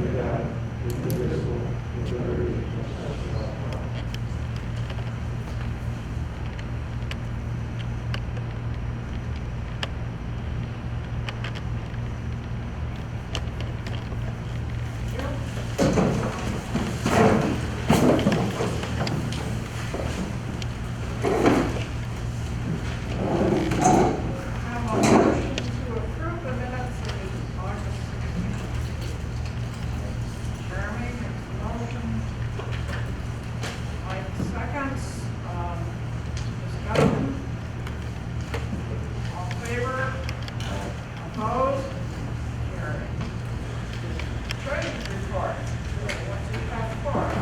under God, indivisible, with liberty and justice for all.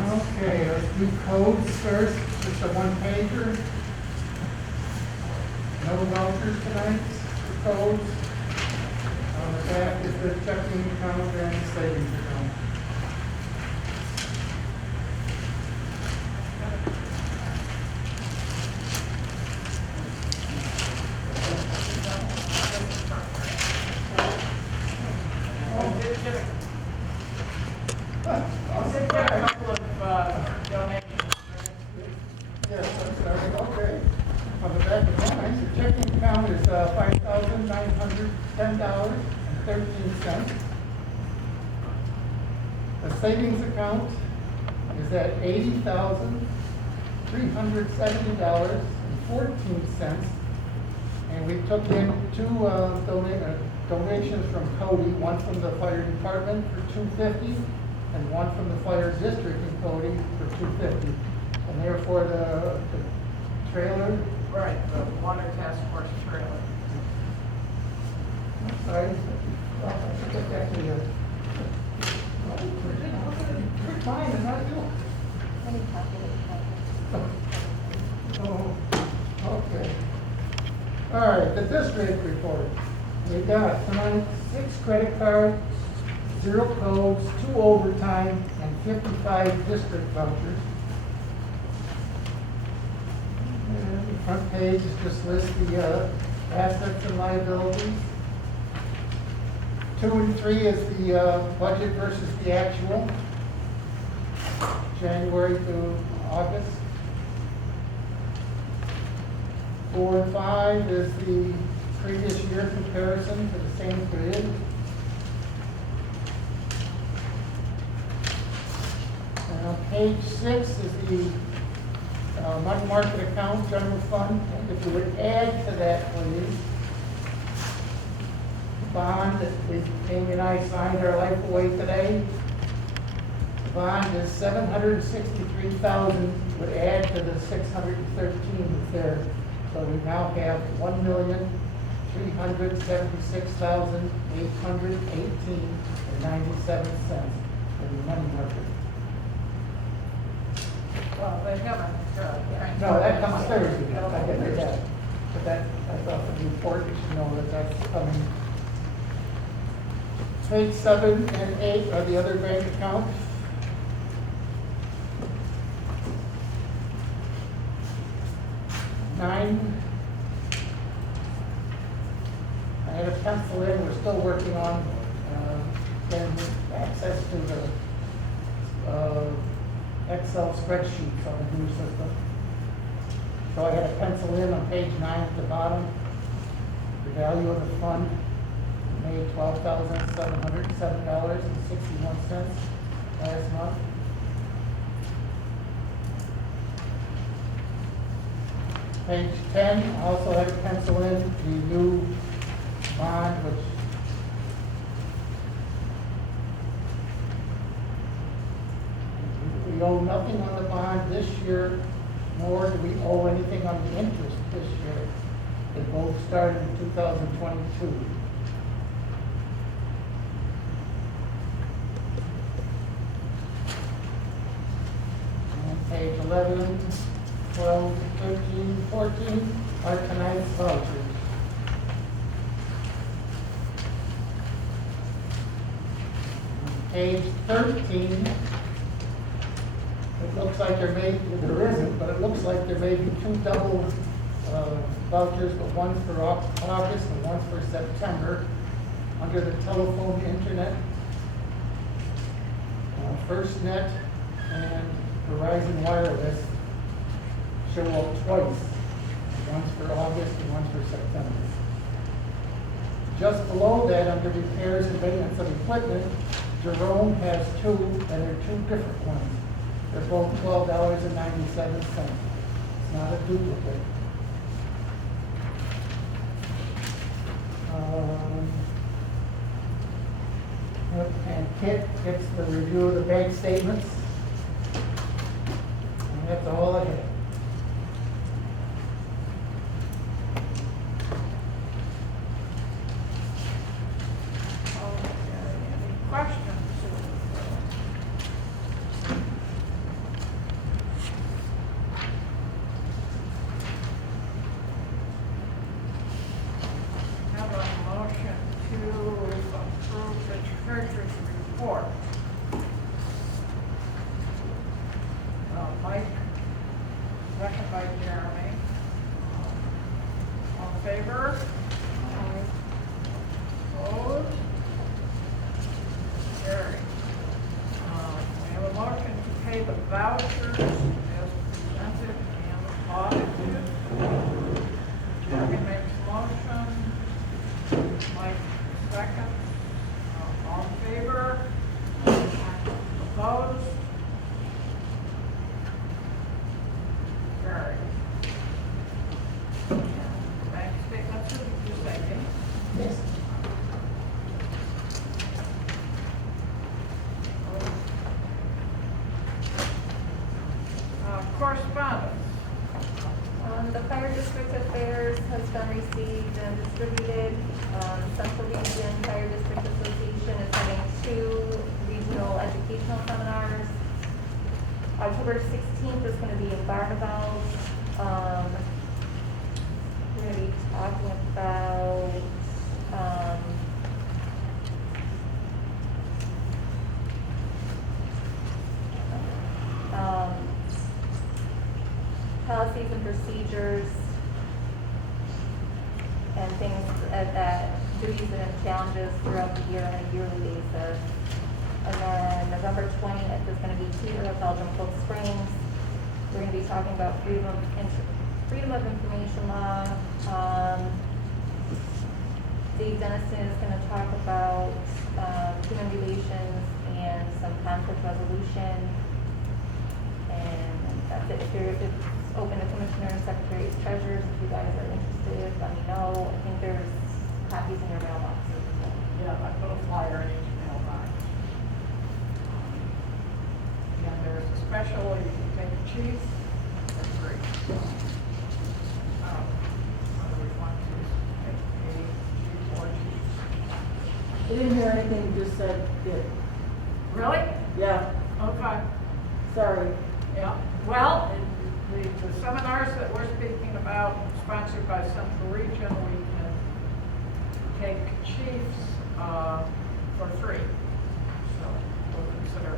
Okay, let's do codes first, just a one-pager. No vouchers tonight for codes. On the back is the checking account and savings account. Yes, I'm sorry, okay. On the back of mine, the checking account is $5,910.13. The savings account is at $80,370.14. And we took in two donations from Cody, one from the fire department for $250 and one from the fire district in Cody for $250. And therefore the trailer, Right, the water task force trailer. I'm sorry, I should get back to you. We're fine, it's not you. Oh, okay. All right, the district report. We got tonight 6 credit cards, 0 codes, 2 overtime, and 55 district vouchers. And the front page just lists the assets and liabilities. 2 and 3 is the budget versus the actual, January to August. 4 and 5 is the previous year comparison for the same period. And on page 6 is the money market account, general fund. And if you would add to that, please, the bond that Amy and I signed our life away today. The bond is $763,000, would add to the $613 that's there. So we now have $1,376,818.97 in the money market. Well, they haven't, No, that comes Thursday. I get that. But that, I thought would be important to know that that's coming. Page 7 and 8 are the other bank accounts. Nine. I had a pencil in, we're still working on getting access to the Excel spreadsheets on the new system. So I had a pencil in on page 9 at the bottom. The value of the fund made $12,707.61 last month. Page 10, I also had a pencil in the new bond, which we owe nothing on the bond this year, nor do we owe anything on the interest this year. They both started in 2022. And page 11, 12, 13, 14 are tonight's vouchers. Page 13, it looks like there isn't, but it looks like there may be 2 double vouchers, but one for August and one for September under the telephone internet. FirstNet and Verizon Wireless show up twice. One's for August and one's for September. Just below that, under repairs and maintenance of equipment, Jerome has two, and they're two different ones. They're both $12.97. It's not a duplicate. And Kit gets the review of the bank statements. And that's all I have. Any questions? Have a motion to approve the treasurer's report. Mike, second by Jeremy. All in favor? Opposed? Carried. We have a motion to pay the vouchers as presented and audited. Jeremy makes a motion. Mike second. All in favor? Opposed? Carried. Bank statements, who did you say, Dave? Yes. Correspondence. The fire district affairs has been received and distributed. Central Region Fire District Association is having 2 regional educational seminars. October 16th is going to be in Barneveld. We're going to be talking about policies and procedures and things that duties and challenges throughout the year on a yearly basis. And then November 20th is going to be Theater of Belgium, Cold Springs. We're going to be talking about freedom of information law. Dave Dennison is going to talk about human relations and some conflict resolution. And that's it. If it's open to commissioners, secretaries, treasurers, if you guys are interested, let me know. I think there's copies in your mailboxes. Yeah, I put a flyer in each mailbox. And there's a special, you can take a cheese, that's great. Whether we want to take a cheese or cheese. I didn't hear anything, you just said good. Really? Yeah, Okay. sorry. Yeah, well, the seminars that we're speaking about, sponsored by Central Region, we can take chiefs for free. So we'll consider.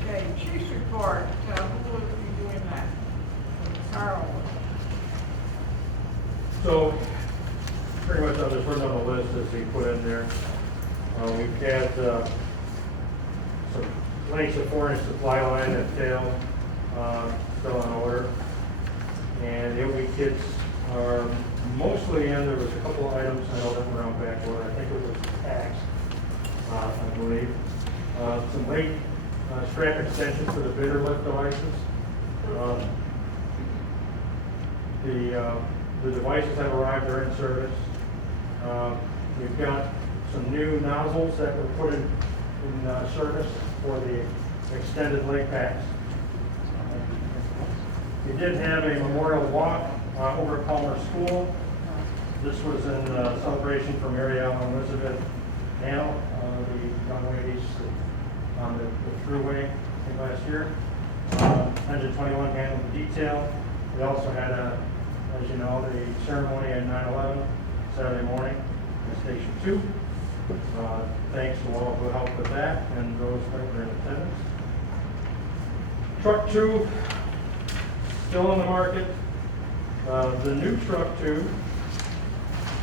Okay, chief's report, who will be doing that? Carl. So, pretty much I'll just run down the list as he put in there. We've had some lengths of 4-inch supply line that failed, still on order. And the OB kits are mostly in. There was a couple of items I know that were on back order. I think it was tax, I believe. Some late strap extensions for the bidder lift devices. The devices have arrived, they're in service. We've got some new nozzles that were put in service for the extended link packs. We did have a memorial walk over at Palmer School. This was in celebration for Mary Ellen and Elizabeth Hannell, the young ladies on the thruway last year. 121 handled the detail. We also had as you know, the ceremony at 9/11 Saturday morning at Station 2. Thanks to all who helped with that and those that were in attendance. Truck 2, still on the market. The new truck 2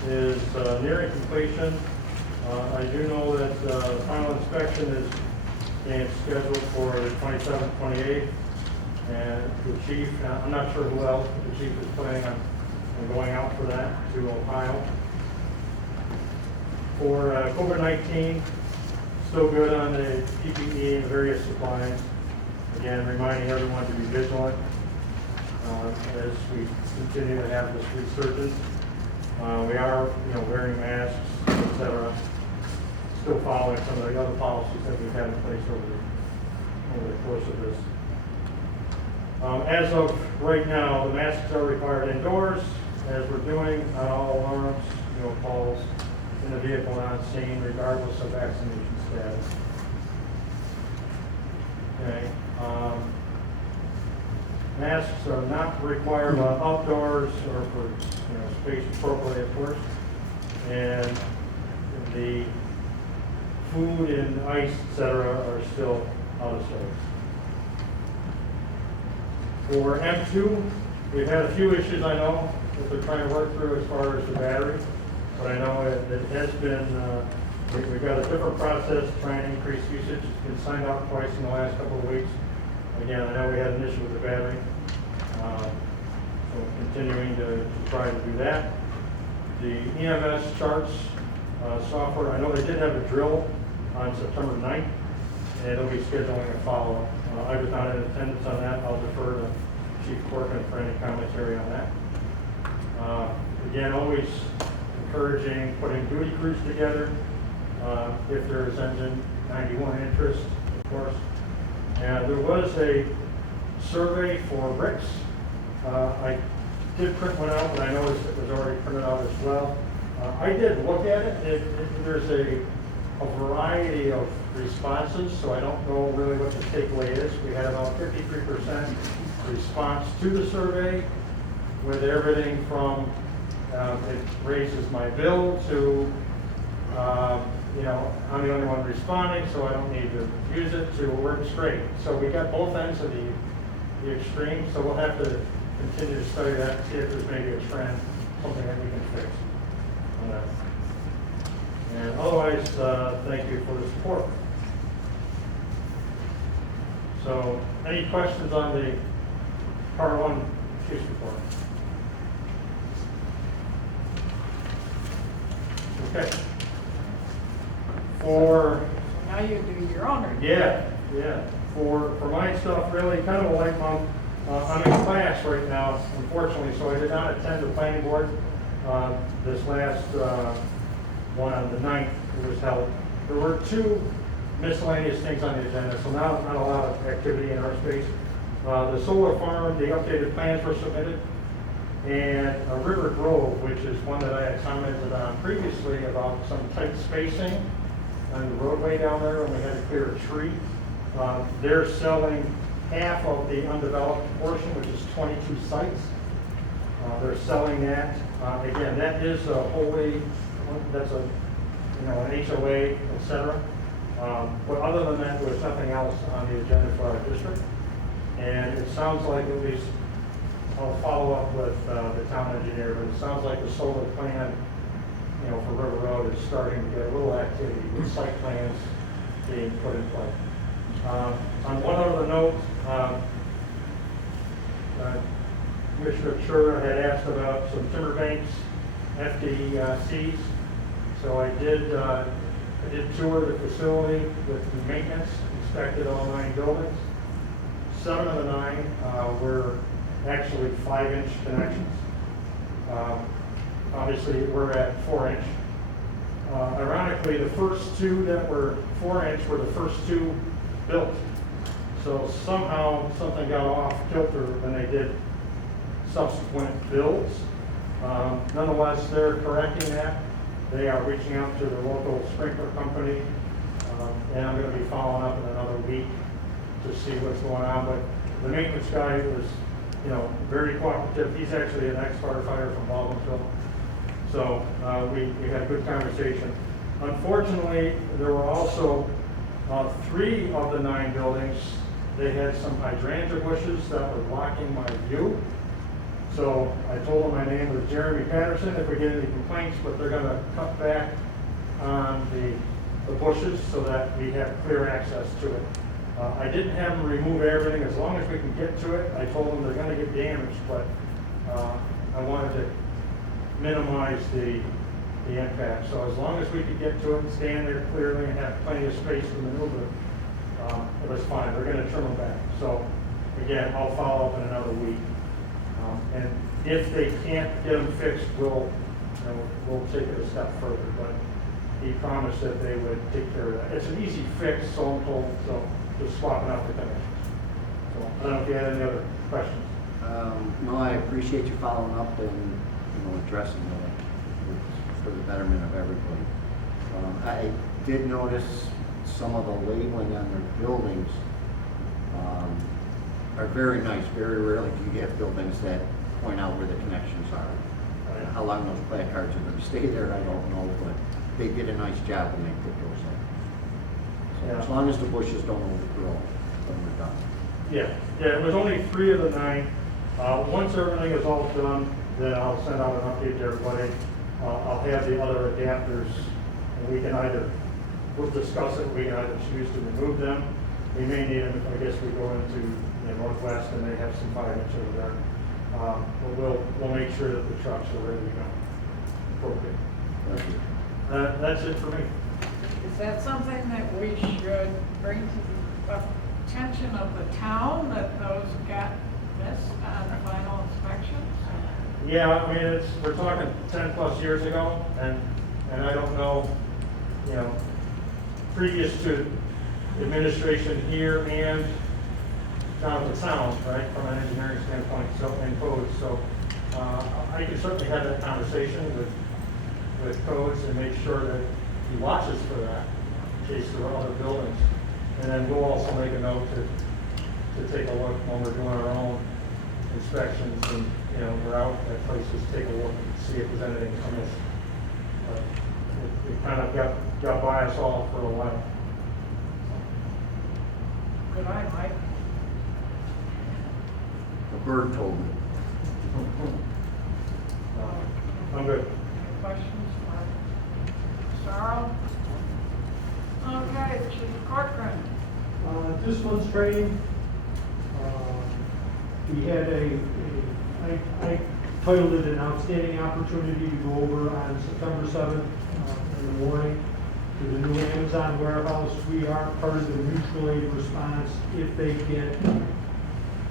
is nearing completion. I do know that the final inspection is being scheduled for the 27th, 28th, and the chief, I'm not sure who else, but the chief is planning on going out for that to Ohio. For COVID-19, still good on the PPE and various supplies. Again, reminding everyone to be vigilant as we continue to have this resurgence. We are, wearing masks, etc. Still following some of the other policies that we've had in place over the course of this. As of right now, the masks are required indoors, as we're doing on all alarms, calls in the vehicle on scene, regardless of vaccination status. Okay. Masks are not required outdoors or for space appropriate, of course. And the food and ice, etc., are still out of service. For M2, we've had a few issues, I know, that they're trying to work through as far as the battery. But I know it has been, we've got a different process trying to increase usage. It's been signed out twice in the last couple of weeks. Again, I know we had an issue with the battery. So continuing to try to do that. The EMS charts software, I know they did have a drill on September 9th, and they'll be scheduling a follow-up. I was not in attendance on that. I'll defer to Chief Corcoran for any commentary on that. Again, always encouraging putting duty crews together if there is engine 91 interest, of course. And there was a survey for RICS. I did print one out, but I noticed it was already printed out as well. I did look at it. There's a variety of responses, so I don't know really what the takeaway is. We had about 53% response to the survey, with everything from it raises my bill to I'm the only one responding, so I don't need to use it, to it works great. So we got both ends of the extreme, so we'll have to continue to study that and see if there's maybe a trend, something that we can fix on that. And otherwise, thank you for the support. So, any questions on the Part 1 chief's report? Okay. So now you do your own report. Yeah. For my stuff, really kind of a light month. I'm in class right now, unfortunately, so I did not attend the planning board. This last one on the 9th was held. There were 2 miscellaneous things on the agenda, so not a lot of activity in our space. The solar farm, the updated plans were submitted, and River Grove, which is one that I had commented on previously about some tight spacing on the roadway down there, and we had to clear a tree. They're selling half of the undeveloped portion, which is 22 sites. They're selling that. Again, that is a wholly, that's an HOA, etc. But other than that, there was nothing else on the agenda for our district. And it sounds like, at least, I'll follow up with the town engineer, but it sounds like the solar plan, for River Road is starting to get a little activity with site plans being put in place. On one other note, Commissioner Chura had asked about some Timberbanks FDCs. So I did tour the facility with the maintenance, inspected all 9 buildings. 7 of the 9 were actually 5-inch connections. Obviously, we're at 4-inch. Ironically, the first 2 that were 4-inch were the first 2 built. So somehow something got off kilter when they did subsequent builds. Nonetheless, they're correcting that. They are reaching out to the local sprinkler company, and I'm going to be following up in another week to see what's going on. But the maintenance guy was, very cooperative. He's actually an ex-firefighter from Baldwinsville. So we had a good conversation. Unfortunately, there were also 3 of the 9 buildings. They had some hydrangea bushes that were blocking my view. So I told them my name was Jeremy Patterson if we get any complaints, but they're gonna cut back on the bushes so that we have clear access to it. I didn't have them remove everything, as long as we can get to it. I told them they're gonna get damaged, but I wanted to minimize the impact. So as long as we could get to it and stand there clearly and have plenty of space to maneuver, it was fine. They're gonna trim them back. So again, I'll follow up in another week. And if they can't get them fixed, we'll take it a step further. But he promised that they would take care of that. It's an easy fix, so I'm told, so just swapping out the connections. So I don't know if you had any other questions. No, I appreciate you following up and, addressing it for the betterment of everybody. I did notice some of the labeling on their buildings are very nice. Very rarely do you get buildings that point out where the connections are. How long those placards are going to stay there, I don't know, but they did a nice job when they put those up. So Yeah. as long as the bushes don't overgrow, then we're done. Yeah, it was only 3 of the 9. Once everything is all done, then I'll send out an update to everybody. I'll have the other adapters, and we can we'll discuss it, we can either choose to remove them. We may need them, I guess we go into the Northwest and they have some 5-inch over there. But we'll make sure that the trucks are ready to go. Okay. Thank you. That's it for me. Is that something that we should bring to the attention of the town, that those got missed on the final inspections? Yeah, I mean, we're talking 10+ years ago, and I don't know, previous to administration here and down at the town, right, from an engineering standpoint, so, and codes, so, I can certainly have that conversation with codes and make sure that he watches for that, in case there are other buildings. And then we'll also make a note to take a look when we're doing our own inspections and, we're out at places, take a look and see if there's anything amiss. But it kind of got by us all for a while. Good eye, Mike. The bird told me. I'm good. Any questions for Sarah? Okay, Chief Corcoran. This month's training, we had I titled it an outstanding opportunity to go over on September 7th in the morning to the new Amazon warehouse. We are part of the mutual aid response if they get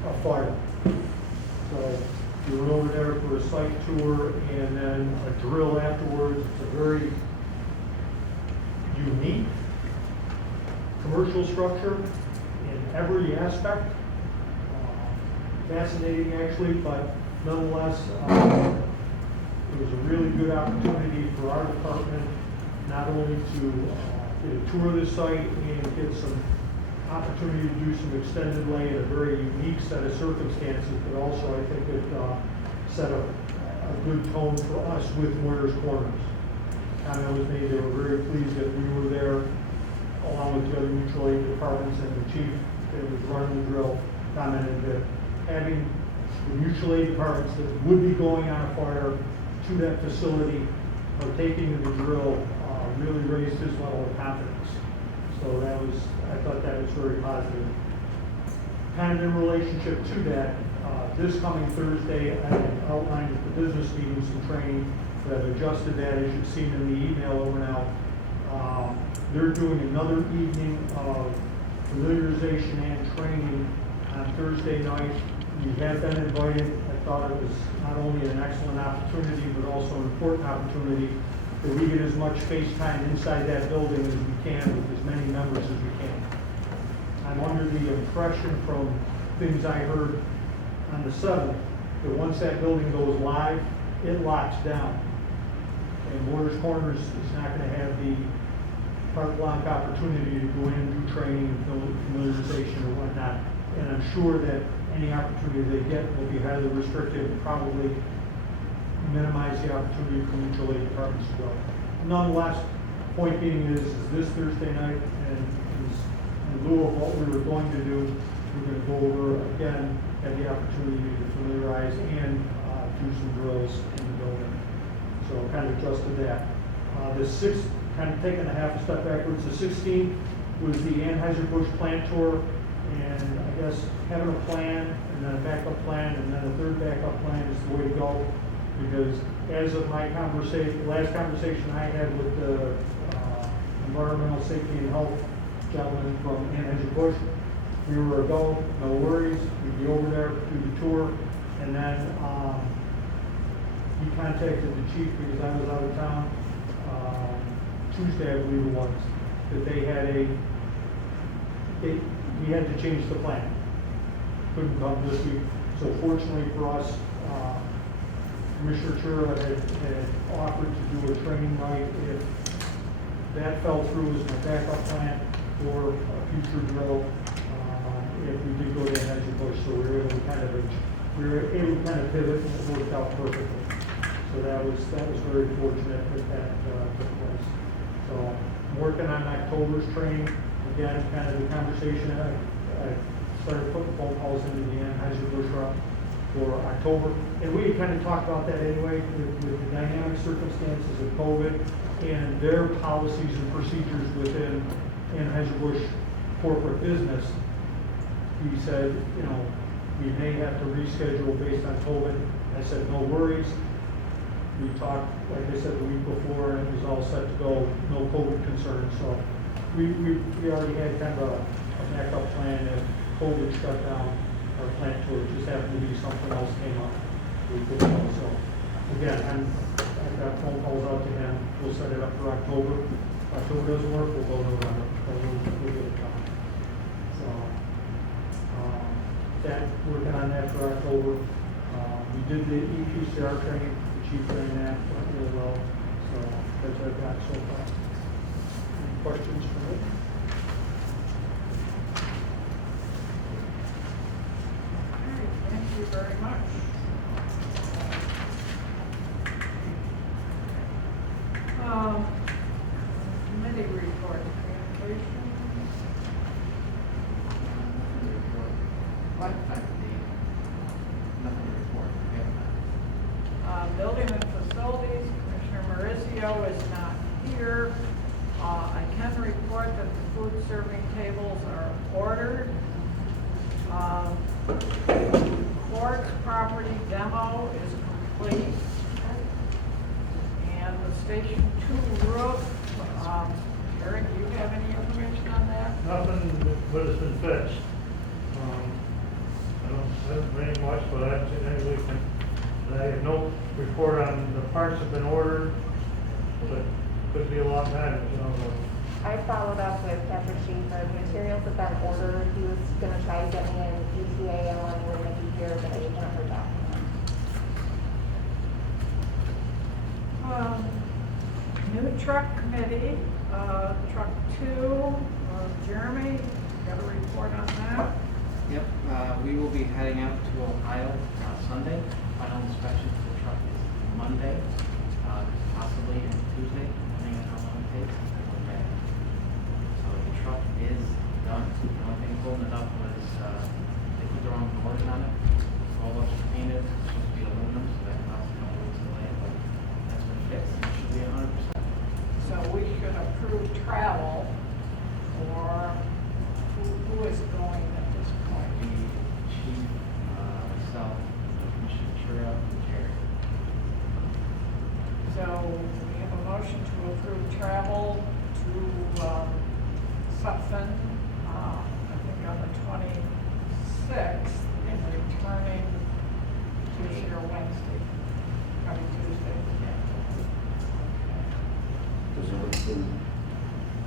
a fire. So we went over there for a site tour and then a drill afterwards. It's a very unique commercial structure in every aspect. Fascinating actually, but nonetheless, it was a really good opportunity for our department not only to get a tour of the site and get some opportunity to do some extended lay in a very unique set of circumstances, but also I think it set a good tone for us with Moyer's Corners. Comment was made, they were very pleased that we were there along with the other mutual aid departments, and the chief that was running the drill commented that having the mutual aid departments that would be going on a fire to that facility partaking in the drill really raised his level of confidence. So I thought that was very positive. Kind of in relationship to that, this coming Thursday, I had outlined at the business meeting some training that I've adjusted that, as you've seen in the email over now. They're doing another evening of familiarization and training on Thursday night. You have been invited. I thought it was not only an excellent opportunity, but also an important opportunity that we get as much face time inside that building as we can with as many members as we can. I'm under the impression from things I heard on the 7th that once that building goes live, it locks down. And Moyer's Corners is not going to have the carte blanche opportunity to go in and do training and familiarization or whatnot. And I'm sure that any opportunity they get will be highly restricted and probably minimize the opportunity for mutual aid departments as well. Nonetheless, point being is this Thursday night, and in lieu of what we were going to do, we're going to go over again, have the opportunity to familiarize and do some drills in the building. So kind of adjusted that. The sixth, kind of taking a half a step backwards, the 16th was the Anheuser-Busch plant tour, and I guess having a plan, and then a backup plan, and then a third backup plan is the way to go, because as of my conversation, last conversation I had with the environmental safety and health gentleman from Anheuser-Busch, we were a go, no worries, we'd be over there, do the tour, and then he contacted the chief because I was out of town, Tuesday, I believe it was, that they had we had to change the plan. Couldn't come this week. So fortunately for us, Commissioner Chura had offered to do a training night. If that fell through as my backup plan for a future drill, if we did go to Anheuser-Busch, so we were able to kind of pivot, and it worked out perfectly. So that was very fortunate that took place. So I'm working on October's training. Again, kind of the conversation, I started putting phone calls into the Anheuser-Busch rep for October. And we had kind of talked about that anyway, with the dynamic circumstances of COVID and their policies and procedures within Anheuser-Busch corporate business. He said, you know, we may have to reschedule based on COVID. I said, no worries. We talked, like I said, the week before, and it was all set to go, no COVID concerns. So we already had kind of a backup plan if COVID shut down our plant tour. It just happened to be something else came up. We couldn't go. So again, I've got phone calls out to him. We'll set it up for October. If October doesn't work, we'll go November. We'll get it done. So working on that for October. We did the EPCR training. Chief trained that, went really well, so that's what I've got so far. Any questions for me? All right, thank you very much. Committee report, communications. What? Nothing to report. Building and facilities, Commissioner Mauricio is not here. I can report that the food serving tables are ordered. Court's property demo is complete. And the Station 2 roof, Eric, do you have any information on that? Nothing but it's been fixed. I haven't read much, but I haven't seen anything. I have no report on the parts have been ordered, but could be a long time, you know. I followed up with Patrick Schaefer. Materials have been ordered. He was gonna try to get me an ETA on when we're gonna be here, but I haven't heard back from him. New truck committee, truck 2, Jeremy, got a report on that? Yep, we will be heading out to Ohio Sunday. Final inspection for the truck is Monday, possibly Tuesday, depending on how long it takes. And we're back. So the truck is done. The only thing holding it up was they put the wrong doors on it. All those are painted. It's supposed to be aluminum, so that costs a couple weeks delay, but that's been fixed. It should be 100%. So we should approve travel for, who is going at this point? The chief, myself, Commissioner Chura, and Jerry. So we have a motion to approve travel to Sutphen, I think on the 26th, and returning Tuesday or Wednesday, probably Tuesday. Does it include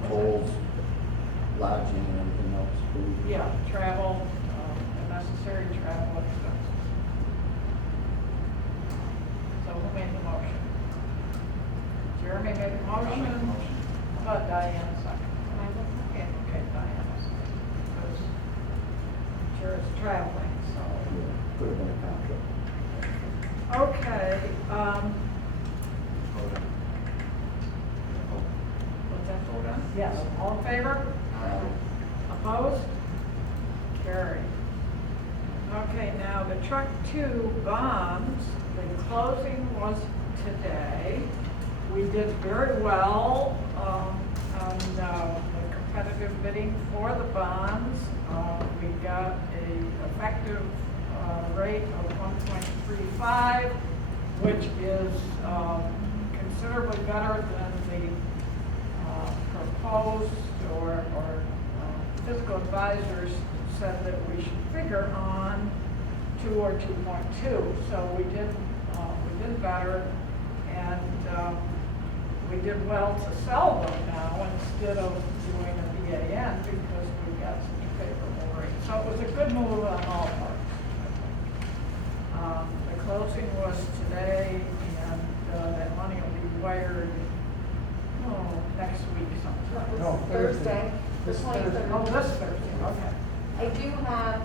tolls, lodging, and everything else? Food? Yeah, travel, and necessary travel expenses. So who made the motion? Jeremy made the motion. How about Diane second? Okay, Diane second. Because sure is traveling, so. Yeah, could have been a contract. Okay, Hold on. what's that vote on? Yes, all in favor? Opposed? Carried. Okay, now the truck 2 bonds, The closing was today. We did very well on the competitive bidding for the bonds. We got a effective rate of 1.35, which is considerably better than the proposed or fiscal advisors said that we should figure on 2 or 2.2. So we did better, and we did well to sell them now instead of doing a BAN because we got such a favorable rate. So it was a good move on all parts, I think. The closing was today, and that money will be wired next week sometime. No, Thursday, the This 23rd. Oh, this Thursday, okay. I do have,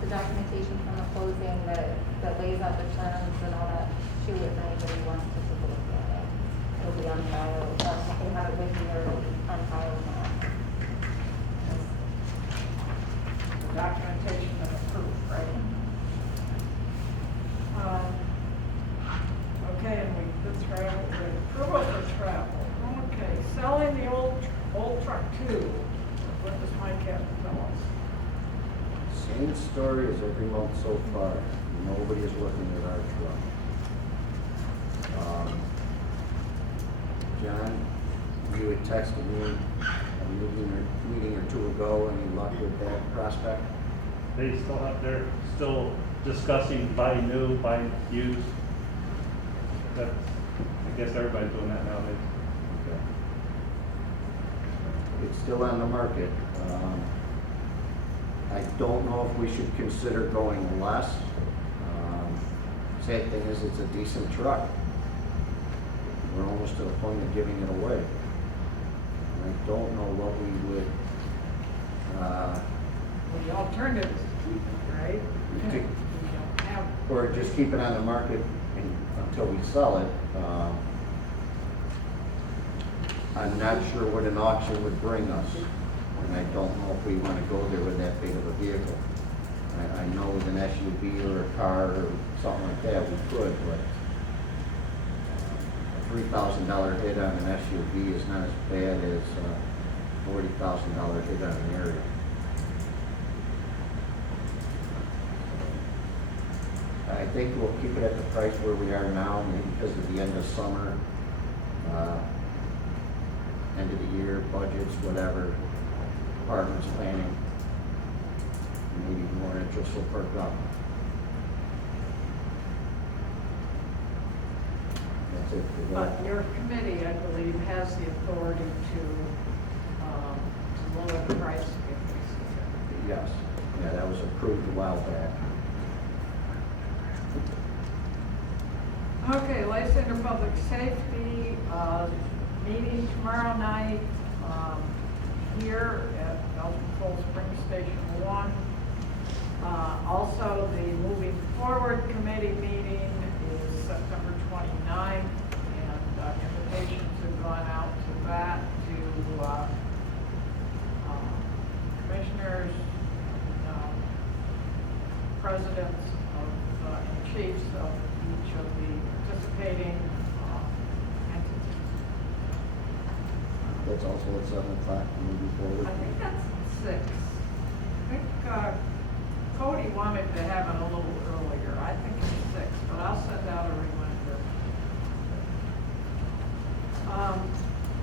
the documentation from the closing that lays out the terms and all that, too, if anybody wants to take a look at it. It'll be on file, I can have it with you or it'll be on file now. The documentation and approved, right? Okay, and we did travel, approval for travel. Okay, selling the old truck too. What does Mike have to tell us? Same story as every month so far. Nobody is looking at our truck. John, you had texted me a meeting or two ago. Any luck with that prospect? They still have, they're still discussing buying new, buying used. That's, I guess everybody's doing that nowadays. It's still on the market. I don't know if we should consider going less. Sad thing is, it's a decent truck. We're almost to the point of giving it away. And I don't know what we would, Well, the alternative is to keep it, right? We could- We don't have, or just keep it on the market until we sell it. I'm not sure what an auction would bring us, and I don't know if we want to go there with that big of a vehicle. I know with an SUV or a car or something like that, we could, but a $3,000 hit on an SUV is not as bad as a $40,000 hit on an area. I think we'll keep it at the price where we are now, maybe because of the end of summer, end of the year, budgets, whatever, departments planning. Maybe more interest will perk up. That's it for that. but your committee, I believe, has the authority to lower the price if we see fit. Yes, yeah, that was approved a while back. Okay, Life Center Public Safety, meeting tomorrow night, here at Belgium Cold Spring Station 1. Also, the Moving Forward Committee meeting is September 29th, and invitations have gone out to that, to commissioners, presidents of, and chiefs of each of the participating entities. That's also at 7 o'clock, moving forward. I think that's 6. I think Cody wanted to have it a little earlier. I think it's 6, but I'll send out a reminder.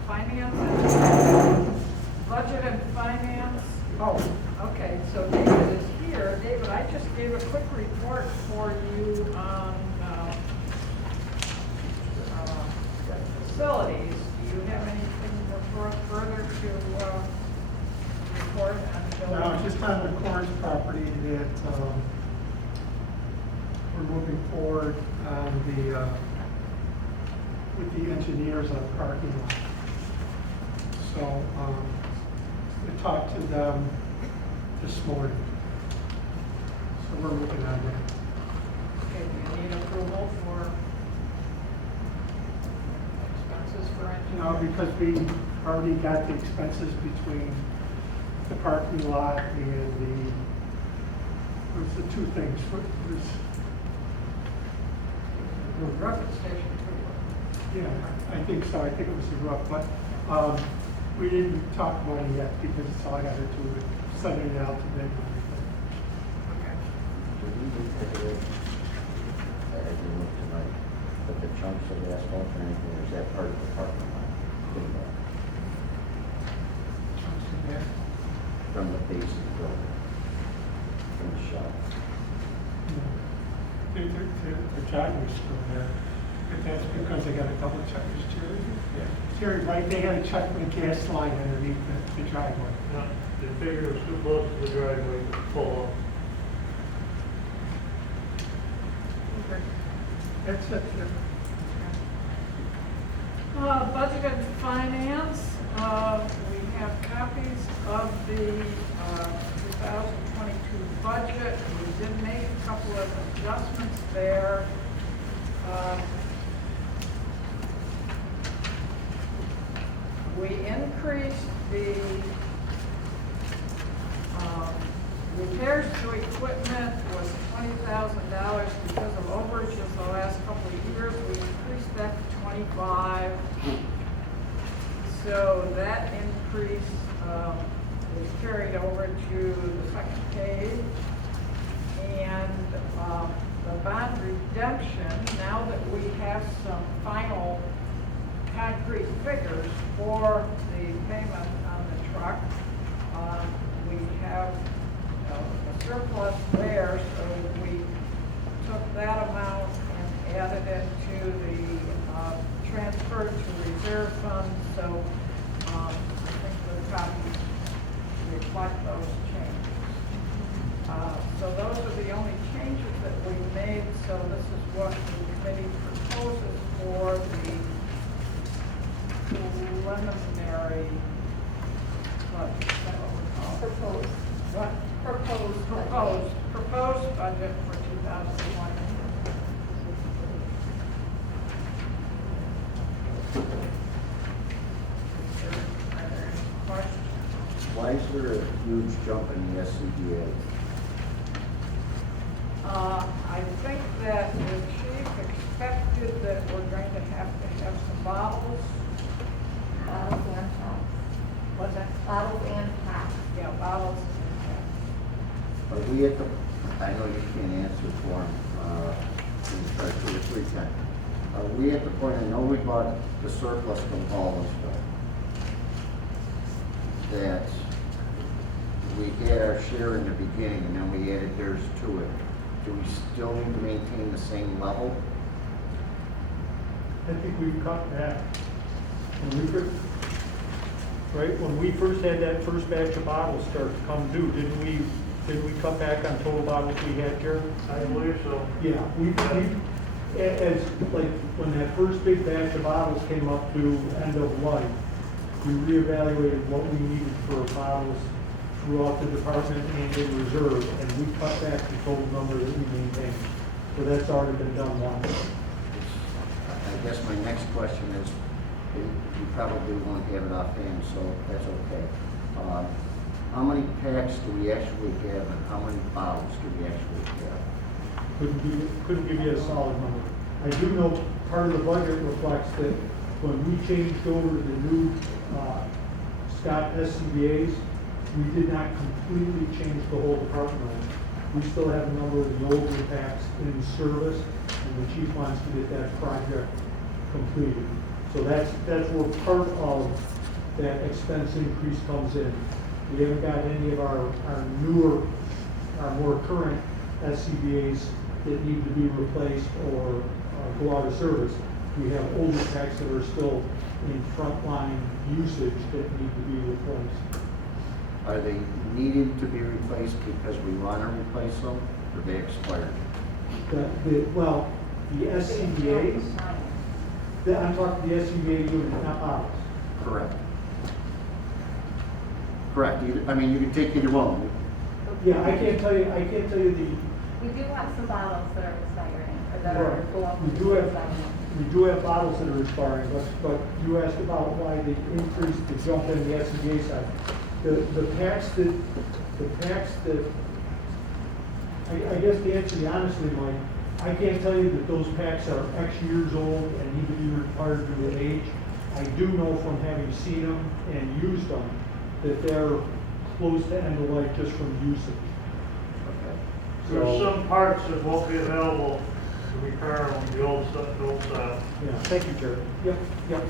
Finance, budget and finance. Oh, okay, so David is here. David, I just gave a quick report for you on facilities. Do you have anything further to report on? No, just on the Corns property that, we're moving forward on the, with the engineers on the parking lot. So, we talked to them this morning. So we're moving on that. Okay, do you need approval for expenses for No, engineering? because we already got the expenses between the parking lot and the, it was the two things, it was Rough station too. Yeah, I think so, I think it was the roof, but, we didn't talk money yet because it's all I got to do with sending it out to bid and everything. Okay. Do we need to do it, as we look tonight, put the chunks of asphalt or anything, or is that part of the parking lot? Yeah. From the base of the building, from the shop. The driveway's still there, but that's because they got a double checkers, Jerry. Jerry, right, they had a check with a gas line underneath the driveway. Yeah, they figured it was too close to the driveway to pull off. Okay. That's it, Budget and finance, we have copies of the 2022 budget. We did make a couple of adjustments there. We increased the repairs to equipment was $20,000 because of overages the last couple of years. We increased that to 25. So that increase is carried over to the second page. And the bond redemption, now that we have some final concrete figures for the payment on the truck, we have a surplus there, so we took that amount and added it to the transfer to reserve fund, so I think the copies reflect those changes. So those are the only changes that we made, so this is what the committee proposes for the preliminary budget, is that what we're calling it? Proposed. What? Proposed budget for 2020. Are there any questions? Why is there a huge jump in the SCBA? I think that the chief expected that we're going to have some bottles. Bottles and packs. What's that? Bottles and packs. Yeah, bottles and Are we at the, I know you can't answer for him, in start 2 or 3 times. Are we at the point, I know we bought the surplus from Baldwinsville, that we had our share in the beginning and then we added theirs to it. Do we still need to maintain the same level? I think we've cut back. When we first had that first batch of bottles start to come due, didn't we cut back on total bottles we had, Jerry? I believe so. Yeah, as, like, when that first big batch of bottles came up to end of life, we reevaluated what we needed for bottles throughout the department and in reserve, and we cut back the total number that we maintained. So that's already been done once. I guess my next question is, you probably won't have it offhand, so that's okay. How many packs do we actually have and how many bottles do we actually have? Couldn't give you a solid number. I do know part of the budget reflects that when we changed over to the new Scott SCBA's, we did not completely change the whole department. We still have a number of the older packs in service, and the chief wants to get that project completed. So that's where part of that expense increase comes in. We haven't got any of our newer, our more current SCBA's that need to be replaced or go out of service. We have older packs that are still in frontline usage that need to be replaced. Are they needed to be replaced because we want to replace them, or they expired? The SCBA's, I'm talking the SCBA unit, not ours. Correct. Correct. I mean, you can take either one. Yeah, I can't tell you We do have some bottles that are expiring, or that are Right. going. We do have bottles that are expiring, but you asked about why they increased the jump in the SCBA side. The packs that, I guess the answer, honestly, Mike, I can't tell you that those packs are X years old and need to be retired due to age. I do know from having seen them and used them that they're close to end of life just from usage. There's some parts that won't be available to repair on the old stuff, the old style. Yeah, thank you, Jerry. Yep, yep.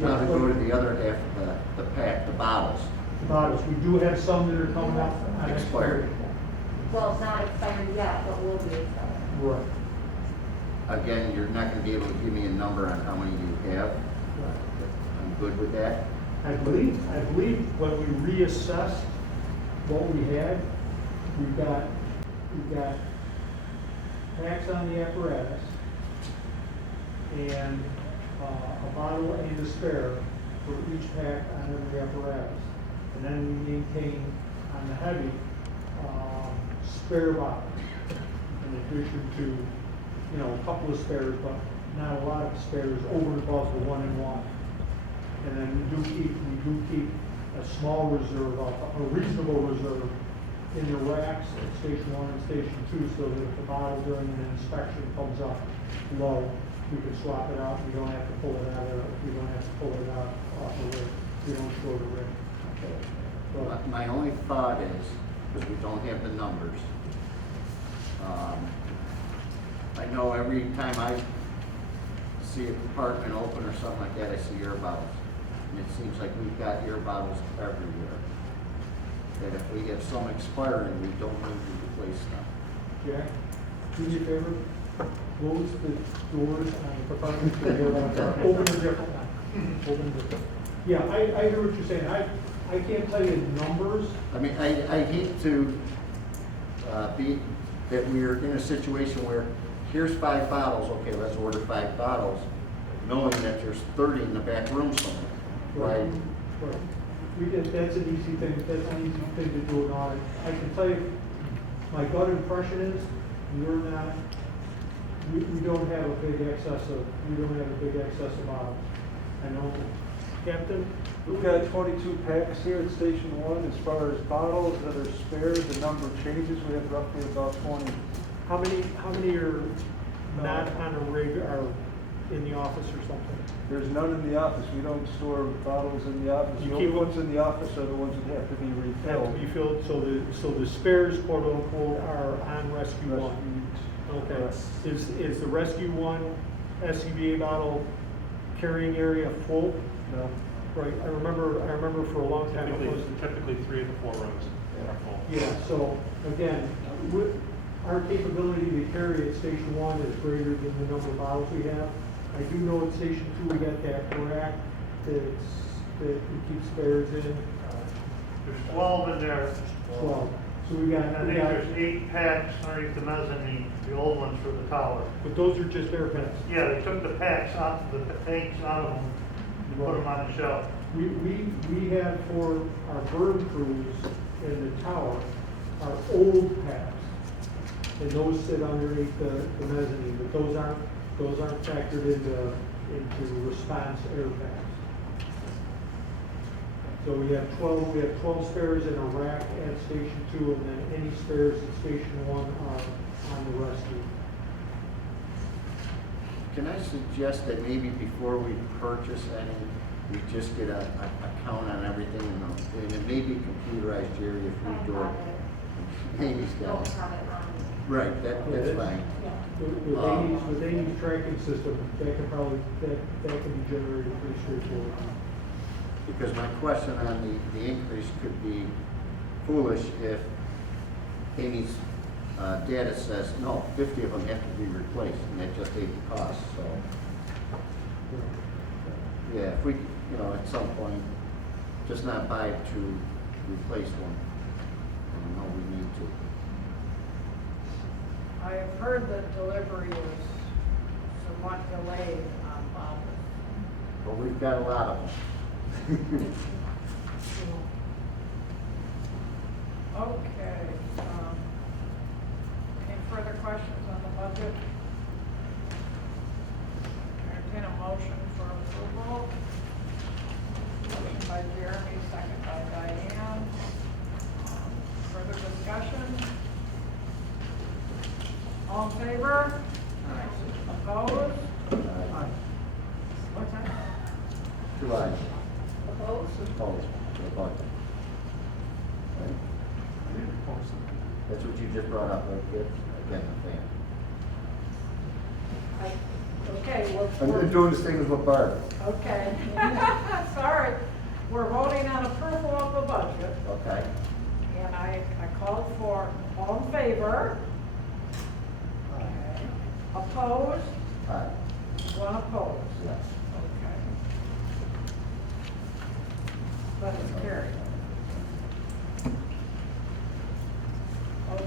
Now to go to the other half of the pack, the bottles. Bottles, we do have some that are coming up on expiry. Well, it's not expired yet, but will be expired. Right. Again, you're not gonna be able to give me a number on how many you have. I'm good with that. I believe when we reassessed what we had, we've got packs on the apparatus and a bottle and a spare for each pack on every apparatus. And then we maintain on the heavy, spare bottles in addition to, you know, a couple of spares, but not a lot of spares over and above the 1-in-1. And then we do keep a small reserve, a reasonable reserve in the racks at Station 1 and Station 2, so that if the bottle during an inspection comes up low, we can swap it out. We don't have to pull it out off the rig. We don't store the rig. But My only thought is, because we don't have the numbers, I know every time I see a compartment open or something like that, I see air bottles. And it seems like we've got air bottles everywhere. That if we have some expiring, we don't need to replace them. Jack, do me a favor, close the doors on the compartments to the air bottles. Open a different one. Open a different. Yeah, I hear what you're saying. I can't tell you numbers. I mean, I hate to be, that we're in a situation where here's 5 bottles, okay, let's order 5 bottles, knowing that there's 30 in the back room somewhere, right? Right. That's an easy thing, to do an audit. I can tell you, my gut impression is, we don't have a big excess of bottles. I know, Captain? We've got 22 packs here at Station 1. As far as bottles that are spares, the number changes. We have roughly about 20. How many are not on a rig or in the office or something? There's none in the office. We don't store bottles in the office. You The only keep- ones in the office are the ones that have to be Have refilled. to be filled, so the spares, quote unquote, are on Rescue One. Okay. Correct. Is the Rescue One SCBA bottle carrying area full? No. Right, I remember for a long time it was. Typically 3 of the 4 rooms are full. Yeah, so again, our capability to carry at Station 1 is greater than the number of bottles we have. I do know at Station 2 we got that rack that we keep spares in, There's 12 in there. 12. So we got, I think there's 8 packs underneath the mezzanine, the old ones for the tower. but those are just air packs. Yeah, they took the packs out, the tanks out of them, and put them on the shelf. We have for our burn crews in the tower, our old packs. And those sit underneath the mezzanine, but those aren't factored into response air packs. So we have 12 spares in a rack at Station 2, and then any spares at Station 1 are on the rescue. Can I suggest that maybe before we purchase any, we just get a count on everything, and it may be computerized, Jerry, if we do it. Amy's got Don't it. have it on. Right, that's fine. With Amy's tracking system, that can be generated pretty straightforward. Because my question on the increase could be foolish if Amy's data says, no, 50 of them have to be replaced, and that just ain't the cost, so. Yeah, if we, at some point, just not buy to replace one. I don't know, we need to. I have heard that delivery is somewhat delayed on Baldwin. But we've got a lot of them. Okay, any further questions on the budget? Entertain a motion for approval. Motion by Jeremy, second by Diane. Further discussion? All All in favor? Opposed? Aye. What's that? 2 ayes. Opposed? Opposed to the budget. Right? That's what you just brought up, right, kids? Again, the fan. Okay, I'm we're, doing the things with Barb. okay. Sorry, we're voting on approval of the budget, Okay. and I called for all in favor, opposed, Aye. one opposed. Yes. Okay. That is carried. Okay.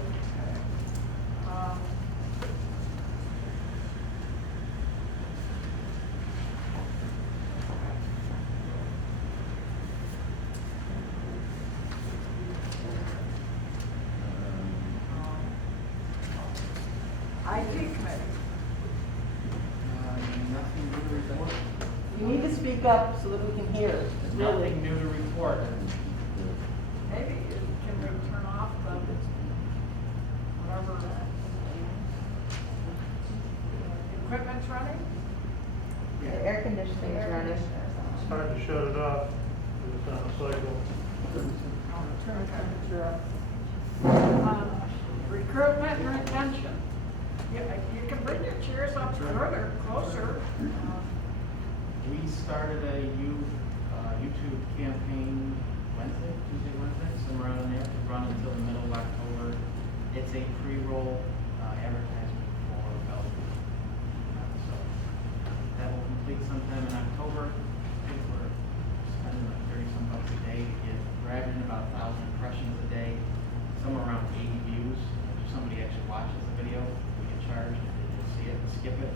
IT committee. Nothing new to report. You need to speak up so that we can hear. Really. Nothing new to report. Maybe, can we turn off the, whatever, equipment's running? The air conditioning is running. It's hard to shut it off, it's on a cycle. Turn the temperature up. Recruitment and retention. You can bring your chairs up further, closer. We started a YouTube campaign Tuesday, Wednesday, somewhere around there, to run until the middle of October. It's a pre-roll advertisement for Belgium. So that will complete sometime in October. I think we're spending like 30-some bucks a day to get, we're averaging about 1,000 impressions a day, somewhere around 80 views. If somebody actually watches the video, we get charged. If they just see it and skip it.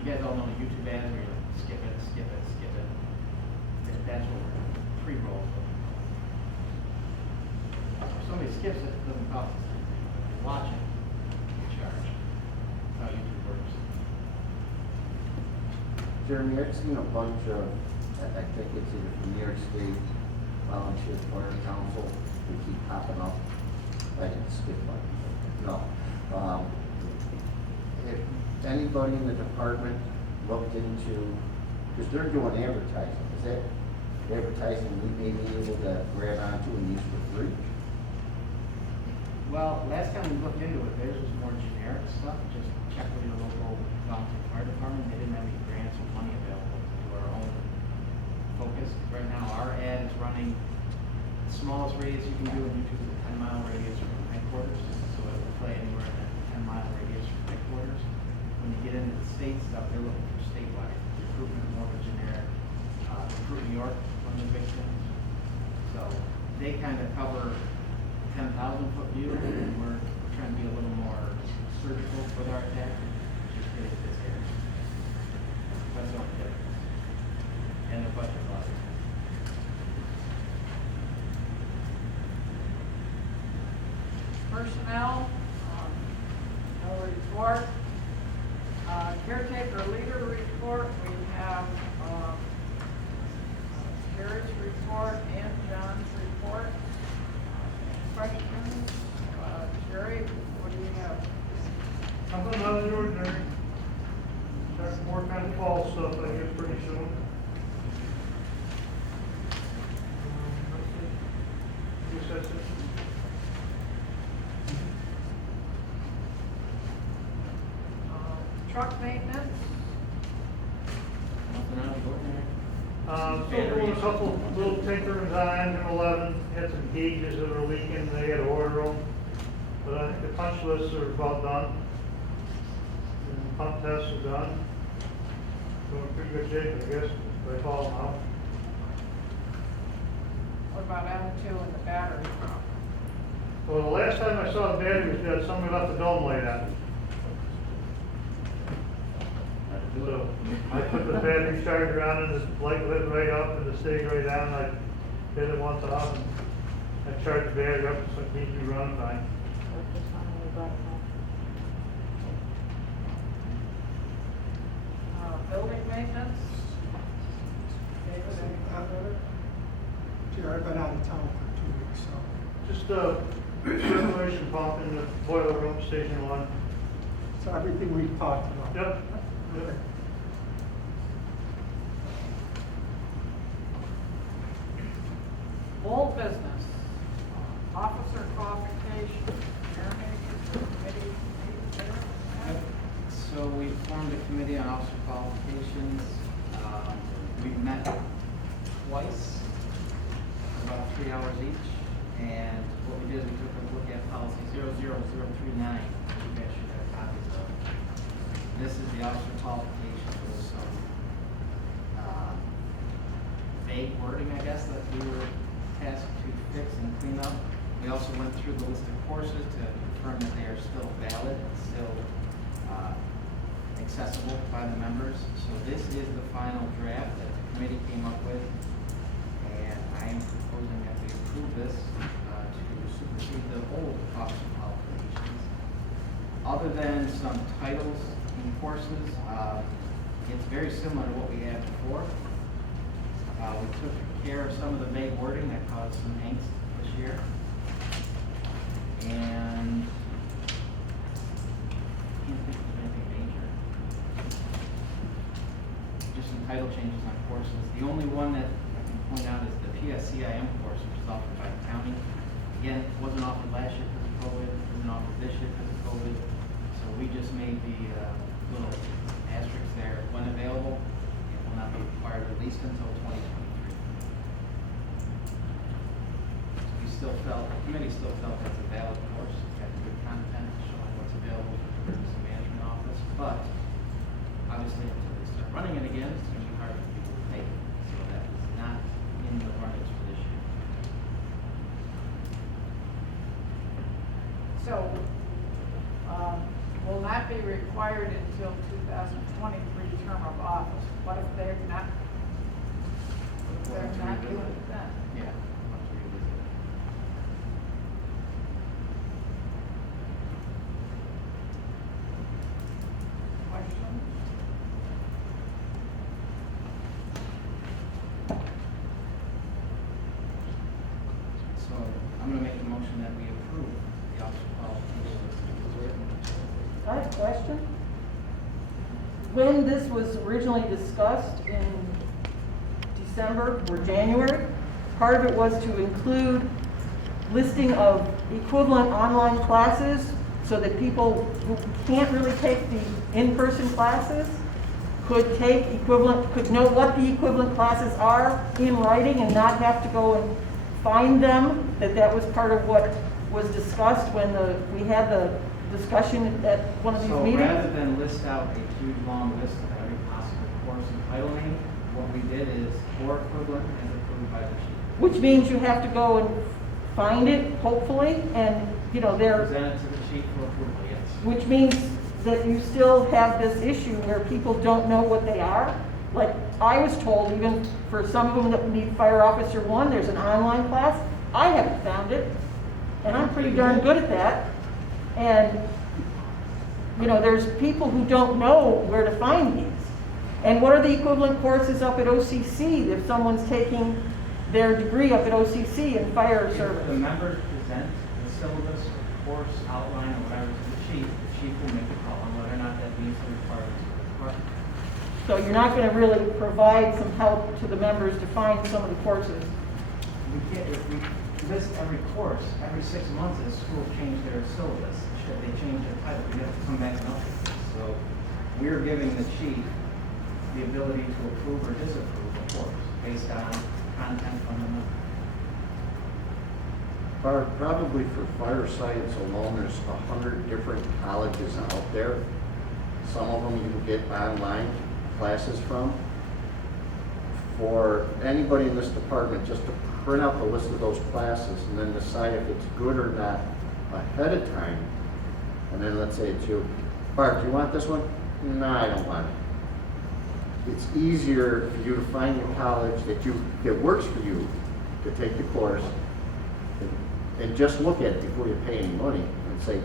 You guys all know the YouTube ads where you like, skip it, skip it, skip it. That's what we're doing, pre-roll. If somebody skips it, it doesn't cost us anything. If they watch it, you get charged. That's how YouTube works. Jeremy, I've seen a bunch of, I think it's either from New York State Volunteer Fire Council, they keep popping up. I didn't skip one. No. If anybody in the department looked into, because they're doing advertising, is that advertising we may be able to grab onto and use for free? Well, last time we looked into it, theirs was more generic stuff, just check with your local volunteer fire department, they didn't have any grants or money available to do our own focus. Right now, our ad is running, the smallest radius you can do on YouTube is a 10-mile radius from headquarters, so it will play anywhere in that 10-mile radius from headquarters. When you get into the state stuff, they're looking for statewide, recruitment more of a generic, Recruit New York, one of the big things. So they kind of cover 10,000 foot view, and we're trying to be a little more surgical with our attack, just get it this area. That's the only difference. And the budget level. Personnel, no report. Caretaker leader report, we have Jerry's report and John's report. Questions? Jerry, what do you have? Nothing out of the ordinary. Start to work on the fall stuff, I guess, pretty soon. Guess that's it. Truck maintenance, Nothing out of the ordinary. Still doing a couple little tinkerings on engine 11, had some gauges that were leaking, they had to order them. But I think the punch lists are about done. And the pump tests are done. So in pretty good shape, I guess, by fall now. what about M2 and the battery problem? Well, the last time I saw the battery was dead, somebody left the dome light on. So I put the battery charger on and the light lit right up and it stayed right down. I hit it once off and I charged the battery up so it keeps you running fine. Building maintenance? David, any comment? Jerry, I've been out of town for 2 weeks, so. Just a circulation pump in the boiler room, station 1. So everything we've talked about. Yep. Yep. Old business, officer qualification, Jeremy, committee, Yep. So we formed a committee on officer qualifications. We've met twice, about 3 hours each. And what we did, we took a look at policy 00039, which you guys should have copies of. This is the officer qualifications with some vague wording, I guess, that we were tasked to fix and clean up. We also went through the list of courses to confirm that they are still valid and still accessible by the members. So this is the final draft that the committee came up with, and I am proposing that we approve this to supersede the old officer qualifications. Other than some titles in courses, it's very similar to what we had before. We took care of some of the vague wording that caused some angst this year. And I can't think of anything major. Just some title changes on courses. The only one that I can point out is the PSCIM course, which is offered by the county. Again, it wasn't offered last year because of COVID, it wasn't offered this year because of COVID. So we just made the little asterisk there when available. It will not be required at least until 2023. The committee still felt that's a valid course. It's got good content showing what's available for the emergency management office. But obviously, until they start running it again, it's going to be hard for people to take it. So that is not in the runnings for this year. So, will not be required until 2023 term of office. What if they're not doing it then? Yeah. We'll have to revisit it. Question? So I'm going to make a motion that we approve the officer qualifications as written. I have a question. When this was originally discussed in December or January, part of it was to include listing of equivalent online classes so that people who can't really take the in-person classes could take equivalent, could know what the equivalent classes are in writing and not have to go and find them, that was part of what was discussed when we had the discussion at one of these So meetings. rather than list out a huge long list of every possible course and title name, what we did is or equivalent as approved by the chief. Which means you have to go and find it, hopefully, and, there, Present it to the chief for approval, yes. which means that you still have this issue where people don't know what they are. Like, I was told, even for some of them that need Fire Officer 1, there's an online class. I haven't found it, and I'm pretty darn good at that. And, there's people who don't know where to find these. And what are the equivalent courses up at OCC if someone's taking their degree up at OCC in fire If service? the members present the syllabus, course, outline, or whatever to the chief will make the call on whether or not that meets the requirements of the department. So you're not going to really provide some help to the members to find some of the courses. We can't, if we list every course, every 6 months as schools change their syllabus, should they change their title, we have to come back and update this. So we're giving the chief the ability to approve or disapprove a course based on content from the member. Probably for fire science alone, there's 100 different colleges out there. Some of them you can get online classes from. For anybody in this department, just to print out the list of those classes and then decide if it's good or not ahead of time. And then let's say it's you, Bart, do you want this one? No, I don't want it. It's easier for you to find a college that works for you to take the course and just look at it before you pay any money and say,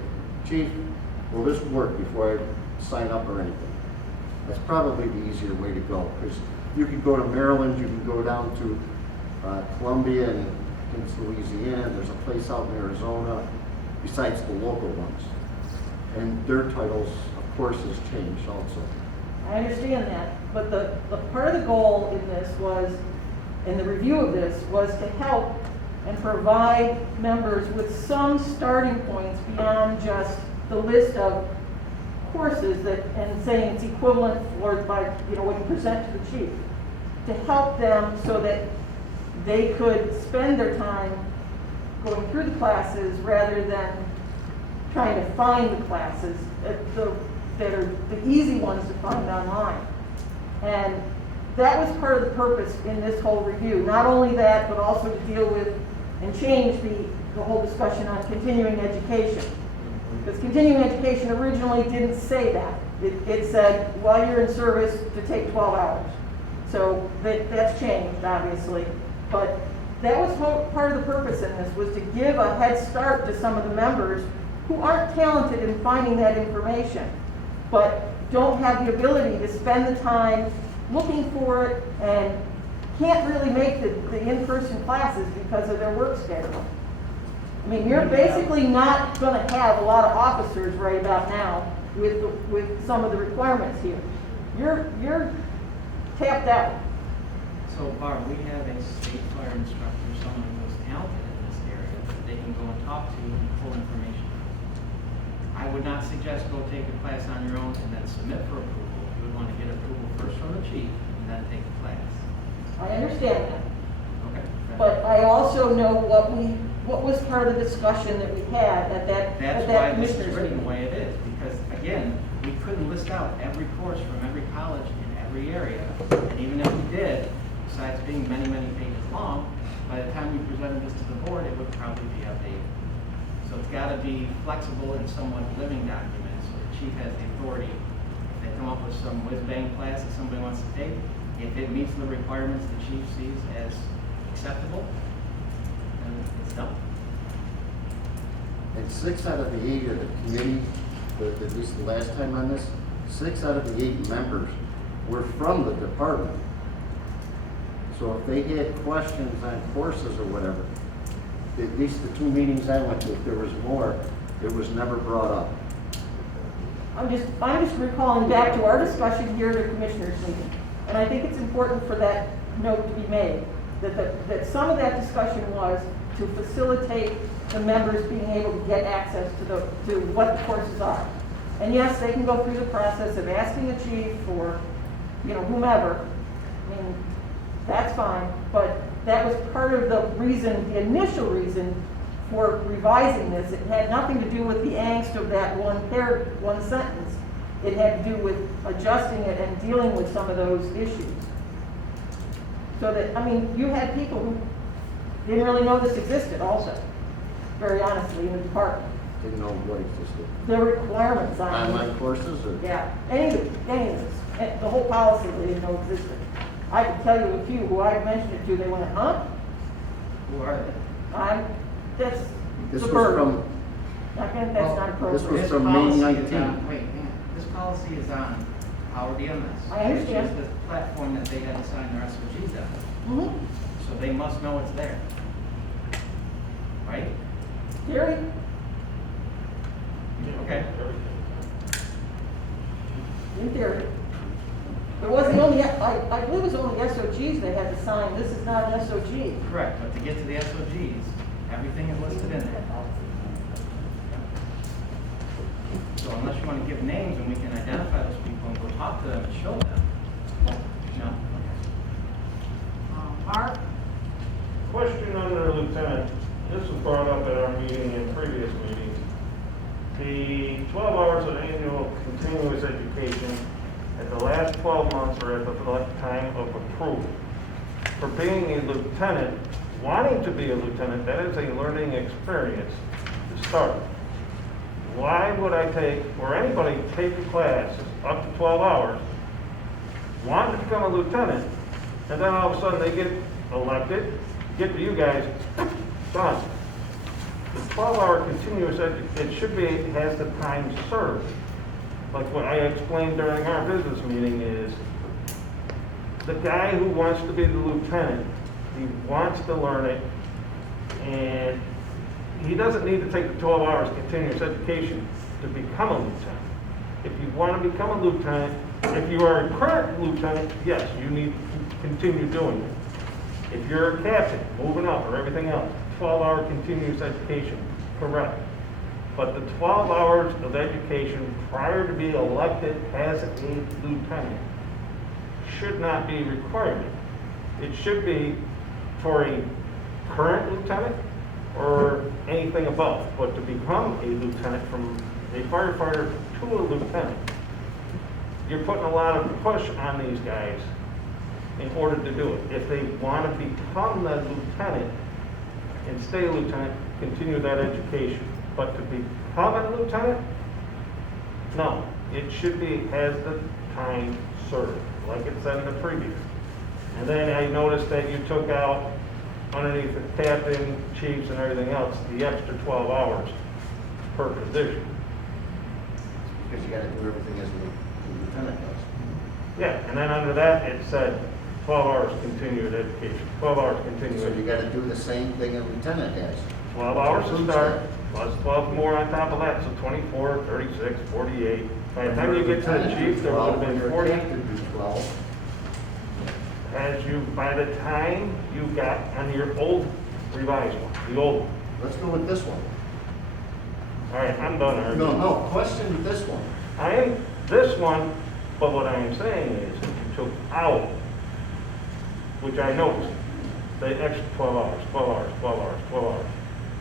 Chief, will this work before I sign up or anything? That's probably the easier way to go, because you can go to Maryland, you can go down to Columbia and into Louisiana, there's a place out in Arizona, besides the local ones. And their titles, of courses change also. I understand that, but the part of the goal in this was, in the review of this, was to help and provide members with some starting points beyond just the list of courses that, and saying it's equivalent or by, what you present to the chief. To help them so that they could spend their time going through the classes rather than trying to find the classes that are the easy ones to find online. And that was part of the purpose in this whole review. Not only that, but also to deal with and change the whole discussion on continuing education. Because continuing education originally didn't say that. It said, while you're in service, to take 12 hours. So that's changed, obviously. But that was part of the purpose in this, was to give a head start to some of the members who aren't talented in finding that information, but don't have the ability to spend the time looking for it and can't really make the in-person classes because of their work schedule. I mean, you're basically not going to have a lot of officers right about now with some of the requirements here. You're tapped out. So Barb, we have a state fire instructor, someone who is talented in this area, that they can go and talk to and pull information. I would not suggest go take a class on your own and then submit for approval. You would want to get approval first from the chief and then take the class. I understand that. Okay? But I also know what was part of the discussion that we had at that That's why this is commissioners written the meeting. way it is, because again, we couldn't list out every course from every college in every area. And even if we did, besides being many, many pages long, by the time we presented this to the board, it would probably be outdated. So it's gotta be flexible and somewhat living documents, so the chief has the authority. If they come up with some whiz-bang class that somebody wants to take, if it meets the requirements the chief sees as acceptable, then it's done. And 6 out of the 8 of the committee, at least the last time on this, 6 out of the 8 members were from the department. So if they had questions on courses or whatever, at least the 2 meetings I went to, if there was more, it was never brought up. I'm just recalling back to our discussion here at the commissioners meeting. And I think it's important for that note to be made, that some of that discussion was to facilitate the members being able to get access to what the courses are. And yes, they can go through the process of asking the chief or, whomever. I mean, that's fine, but that was part of the reason, the initial reason for revising this. It had nothing to do with the angst of that one sentence. It had to do with adjusting it and dealing with some of those issues. So that, you had people who didn't really know this existed also, very honestly, in the department. Didn't know what existed. The requirements on Online courses or? Yeah, any of this, the whole policy they didn't know existed. I can tell you a few who I mentioned it to, they went, huh? Who are they? That's This the was burden. from, That's not appropriate. This was This from May policy is 19. on- Wait, man, this policy is on our DMS. I understand. Which is the platform that they had to sign their SOGs on. Mhm. So they must know it's there. Right? Gary? Okay. In theory. But it wasn't only, I believe it was only SOGs they had to sign. This is not an SOG. Correct, but to get to the SOGs, everything is listed in there. So unless you want to give names and we can identify those people and go talk to them and show them. No? Mark? Question on the lieutenant. This was brought up at our meeting and previous meetings. The 12 hours of annual continuous education at the last 12 months or at the time of approval. For being a lieutenant, wanting to be a lieutenant, that is a learning experience to start. Why would I take, or anybody take a class up to 12 hours, want to become a lieutenant, and then all of a sudden they get elected, get to you guys, done. The 12-hour continuous it should be, has the time served. Like what I explained during our business meeting is, the guy who wants to be the lieutenant, he wants to learn it, and he doesn't need to take the 12 hours continuous education to become a lieutenant. If you want to become a lieutenant, if you are a current lieutenant, yes, you need to continue doing it. If you're a captain, moving up or everything else, 12-hour continuous education, correct. But the 12 hours of education prior to being elected as a lieutenant should not be required. It should be for a current lieutenant or anything above. But to become a lieutenant, from a firefighter to a lieutenant, you're putting a lot of push on these guys in order to do it. If they want to become the lieutenant and stay a lieutenant, continue that education. But to become a lieutenant, no, it should be as the time served, like it said in the previous. And then I noticed that you took out, underneath the captain, chiefs, and everything else, the extra 12 hours per position. Because you gotta do everything as the lieutenant does. Yeah, and then under that, it said 12 hours continued education, 12 hours continued So you education. gotta do the same thing a lieutenant has. 12 hours to Proves start, that. plus 12 more on top of that, so 24, 36, 48. By the time you get to the Lieutenant, chief, do there would 12, have when been you're a 40. captain, do 12. By the time you got on your old revised one, the old one. Let's go with this one. All right, I'm done arguing. No, question this one. I am this one, but what I am saying is that you took out, which I noticed, the extra 12 hours, 12 hours, 12 hours, 12 hours,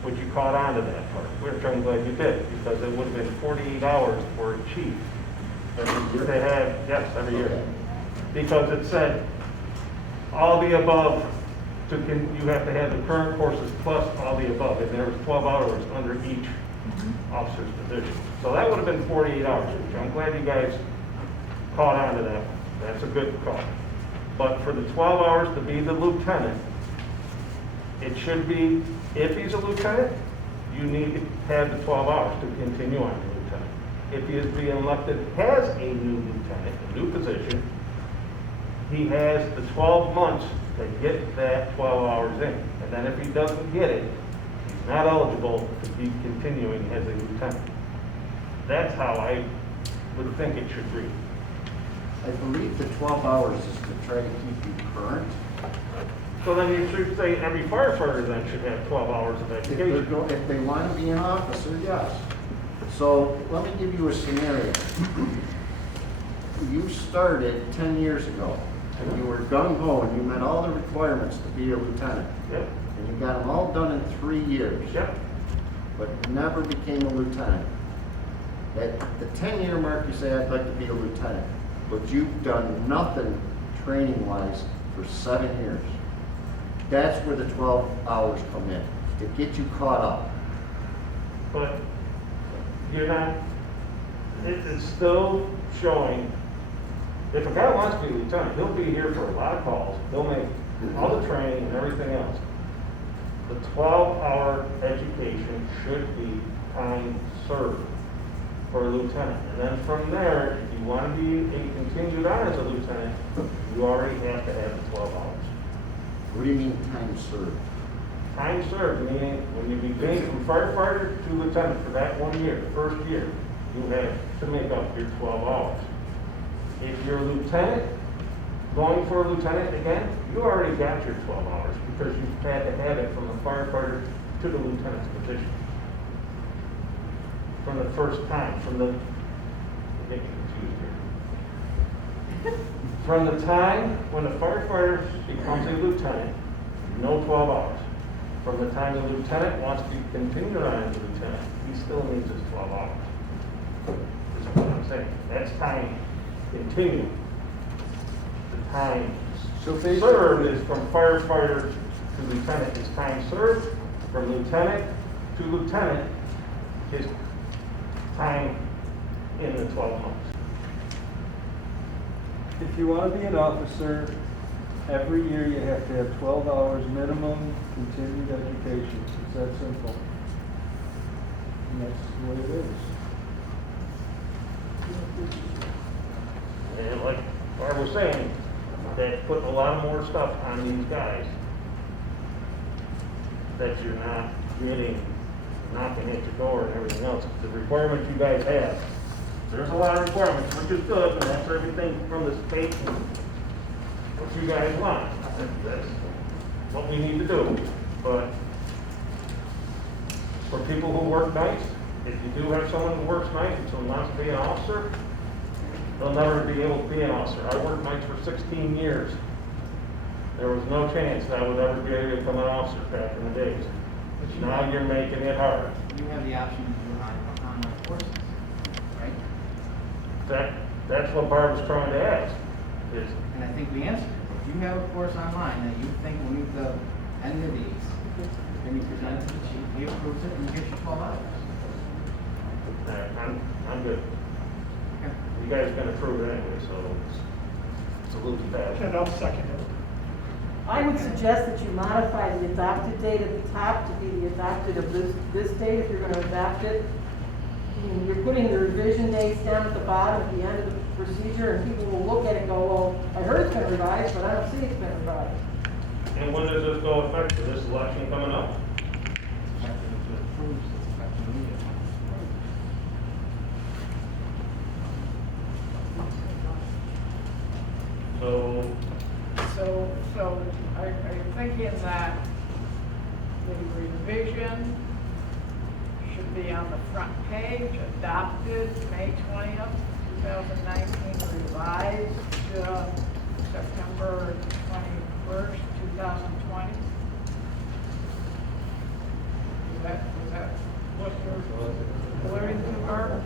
which you caught on to that part, which I'm glad you did, because it would have been 48 hours for a chief. Every year? They had, yes, every year. Okay. Because it said, all the above, you have to have the current courses plus all the above, and there was 12 hours under each officer's position. So that would have been 48 hours, which I'm glad you guys caught on to that. That's a good call. But for the 12 hours to be the lieutenant, it should be, if he's a lieutenant, you need to have the 12 hours to continue on the lieutenant. If he is being elected as a new lieutenant, a new position, he has the 12 months to get that 12 hours in. And then if he doesn't get it, he's not eligible to be continuing as a lieutenant. That's how I would think it should read. I believe the 12 hours is to try to keep you current. So then you should say every firefighter then should have 12 hours of If education. if they want to be an officer, yes. So let me give you a scenario. You started 10 years ago, and you were gung-ho, and you met all the requirements to be a lieutenant. Yep, And you got them all done in 3 years, yep. but never became a lieutenant. At the 10-year mark, you say, I'd like to be a lieutenant, but you've done nothing training-wise for 7 years. That's where the 12 hours come in, to get you caught up. But you're not, it's still showing, if a guy wants to be a lieutenant, he'll be here for a lot of calls. He'll make all the training and everything else. The 12-hour education should be time served for a lieutenant. And then from there, if you want to be continued on as a lieutenant, you already have to have the 12 hours. What do you mean time served? Time served, meaning when you became from firefighter to lieutenant for that 1 year, the first year, you have to make up your 12 hours. If you're a lieutenant, going for a lieutenant again, you already got your 12 hours because you've had to have it from the firefighter to the lieutenant's position. From the first time, I'm getting confused here. From the time when the firefighter becomes a lieutenant, no 12 hours. From the time the lieutenant wants to continue on as a lieutenant, he still needs his 12 hours. That's what I'm saying. That's time continued. The time So basically- served is from firefighter to lieutenant is time served. From lieutenant to lieutenant is time in the 12 months. If you want to be an officer, every year you have to have 12 hours minimum continued education. It's that simple. And that's the way it is. And like I was saying, that put a lot more stuff on these guys that you're not getting, knocking at your door and everything else. The requirements you guys have, there's a lot of requirements, which is good, and that's everything from the state and what you guys want. I think that's what we need to do. But for people who work nights, if you do have someone who works nights and wants to be an officer, they'll never be able to be an officer. I worked nights for 16 years. There was no chance that I would ever be able to become an officer back in the days. Now you're making it hard. You have the option to do online courses, right? That's what Barb was trying to ask, is, And I think we answered it. If you have a course online that you think will meet the end of these, then you present it to the chief, he approves it, and he gives you 12 hours. I'm good. Okay. You guys are gonna approve it anyway, so it's a lose bad. And I'll second it. I would suggest that you modify the adopted date at the top to be the adopted of this date if you're gonna adopt it. I mean, you're putting the revision dates down at the bottom at the end of the procedure, and people will look at it and go, well, I heard it's been revised, but I don't see it's been revised. And when does this go effective? This election coming up? Effective if it approves, it's effective immediately. So, Are you thinking that the revision should be on the front page, adopted May 20th, 2019, revised September 21st, 2020? Is that what you're alluding to, Barb?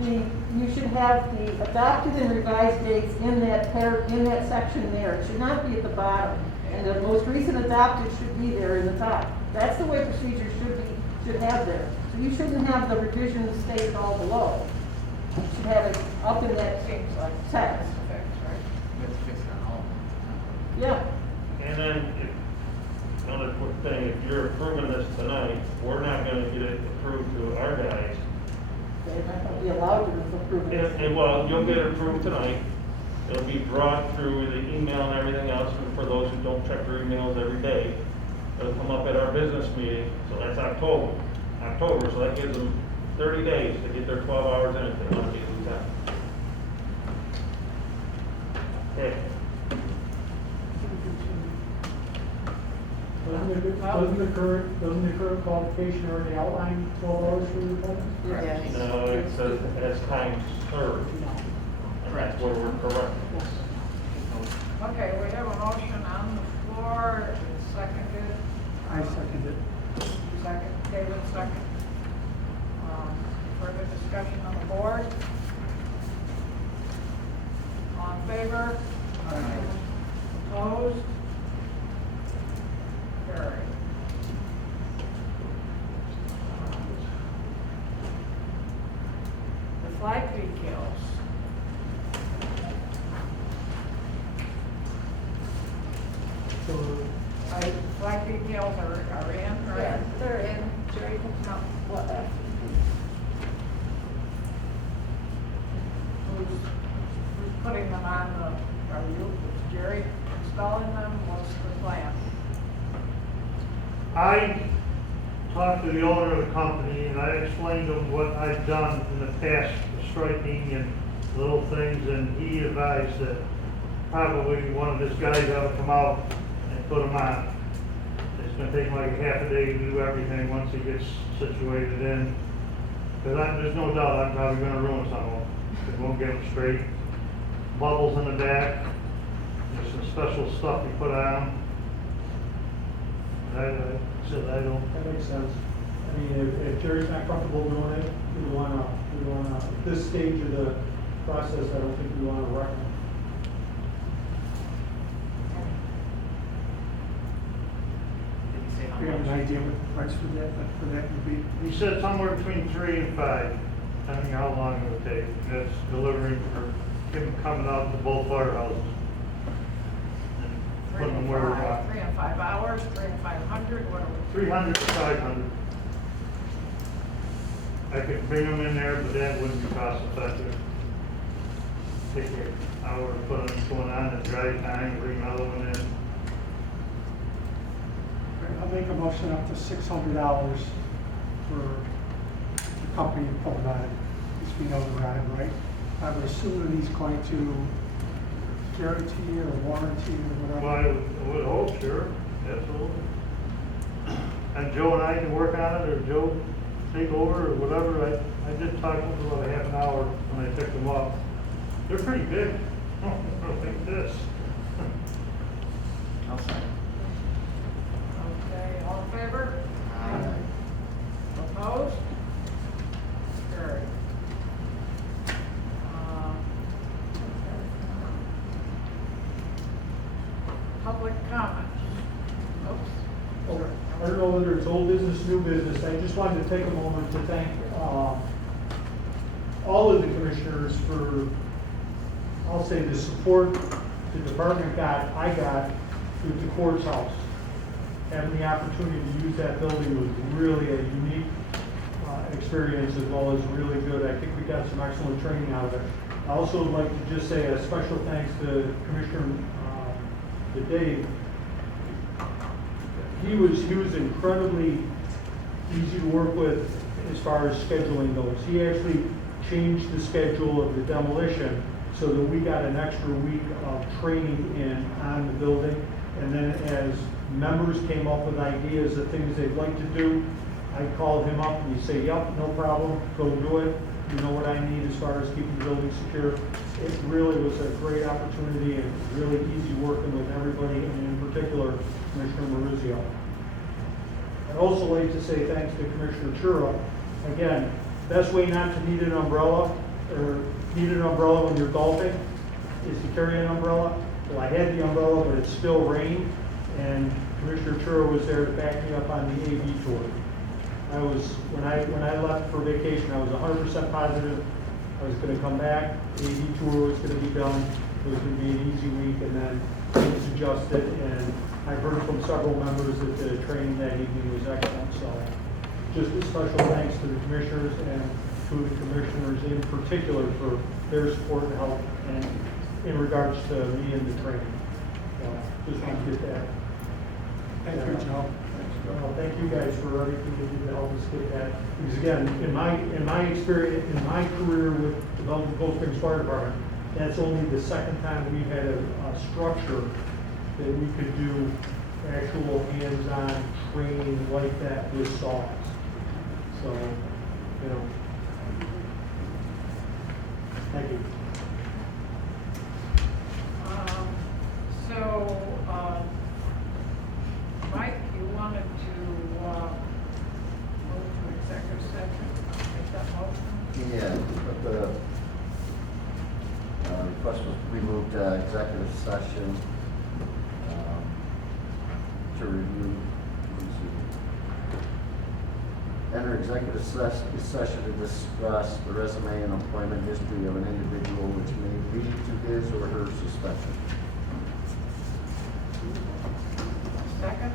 You should have the adopted and revised dates in that section there. It should not be at the bottom. And the most recent adopted should be there in the top. That's the way procedures should have there. So you shouldn't have the revisions stated all below. You should have it up in that Seems like text. fix, right? We have to fix it on all. Yeah. and then, another quick thing, if you're approving this tonight, we're not gonna get it approved to our guys. They're not going to be allowed to approve it. And well, you'll get it approved tonight. It'll be brought through the email and everything else, and for those who don't check their emails every day, it'll come up at our business meeting, so that's October, so that gives them 30 days to get their 12 hours in if they want to be lieutenant. Okay, Doesn't the current qualification already outline 12 hours for the appointment? Yes. no, it says as time served, and that's where we're correct. Okay, we have a motion on the floor, it's seconded. I second it. Second, David, second. Further discussion on the board? All in favor? Opposed? Carried. The flag details. So, Flag details are in, right? Yeah, they're in, Jerry can count what that. Who's putting them on the, are you, is Jerry installing them? What's the plan? I talked to the owner of the company and I explained to him what I've done in the past, the striking and little things, and he advised that probably one of his guys ought to come out and put them on. It's gonna take like half a day to do everything once he gets situated in. Cause there's no doubt I'm probably gonna ruin some of them. It won't get them straight. Bubbles in the back, there's some special stuff you put on. I said I don't. that makes sense. I mean, if Jerry's not comfortable doing it, we wanna, at this stage of the process, I don't think we wanna recommend. Did he say how We have an much? idea what the price for that would be? He said somewhere between 3 and 5, depending how long it would take. That's delivering for him coming out to both firehouses. And putting them where we want. 3 and 5 hours, 3 and 500, what are we? 300 to 500. I could bring them in there, but that wouldn't be cost effective. Take an hour to put one on and drive time, bring another one in. I'll make a motion up to $600 for the company to put it on. Is feet on the ride, right? I would assume that he's going to guarantee or warranty or Well, I whatever. would hope, sure, absolutely. And Joe and I can work on it, or Joe take over, or whatever. I did talk to him for about a half an hour when I picked them up. They're pretty big, like this. I'll second. Okay, all in favor? Aye. Opposed? Carried. Public comments. Oops. I don't know whether it's old business, new business, I just wanted to take a moment to thank, all of the commissioners for, I'll say, the support the department I got with the court's house. Having the opportunity to use that building was really a unique, experience, as well as really good. I think we got some excellent training out of it. I also would like to just say a special thanks to Commissioner, to Dave. He was incredibly easy to work with as far as scheduling goes. He actually changed the schedule of the demolition so that we got an extra week of training on the building. And then as members came up with ideas of things they'd like to do, I called him up and he'd say, yep, no problem, go do it. You know what I need as far as keeping the building secure. It really was a great opportunity and really easy working with everybody, and in particular, Commissioner Marizio. I'd also like to say thanks to Commissioner Chura. Again, best way not to need an umbrella, or need an umbrella when you're golfing, is to carry an umbrella. Well, I had the umbrella, but it still rained, and Commissioner Chura was there to back me up on the AV tour. When I left for vacation, I was 100% positive I was going to come back, the AV tour was going to be done, it was going to be an easy week, and then things adjusted, and I heard from several members that the training that evening was excellent. So just a special thanks to the commissioners and to the commissioners in particular for their support and help and in regards to me and the training. So just want to get that. Thank you, Joe. Well, thank you guys for everything you did to help us get that. Because again, in my experience, in my career with the Belgium Cold Springs Fire Department, that's only the second time we've had a structure that we could do actual hands-on training like that with saws. So, you know, thank you. Mike, you wanted to move to executive session, make that motion? Yeah, but the request was we moved executive session to review, enter executive session to discuss the resume and employment history of an individual which may lead to his or her suspension. Second?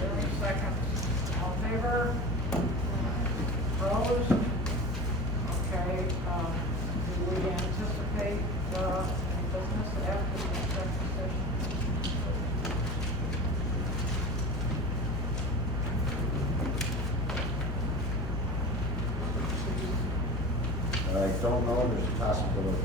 Jeremy, second. All in favor? Opposed? Okay, do we anticipate, any business after the executive session? I don't know, there's a possibility.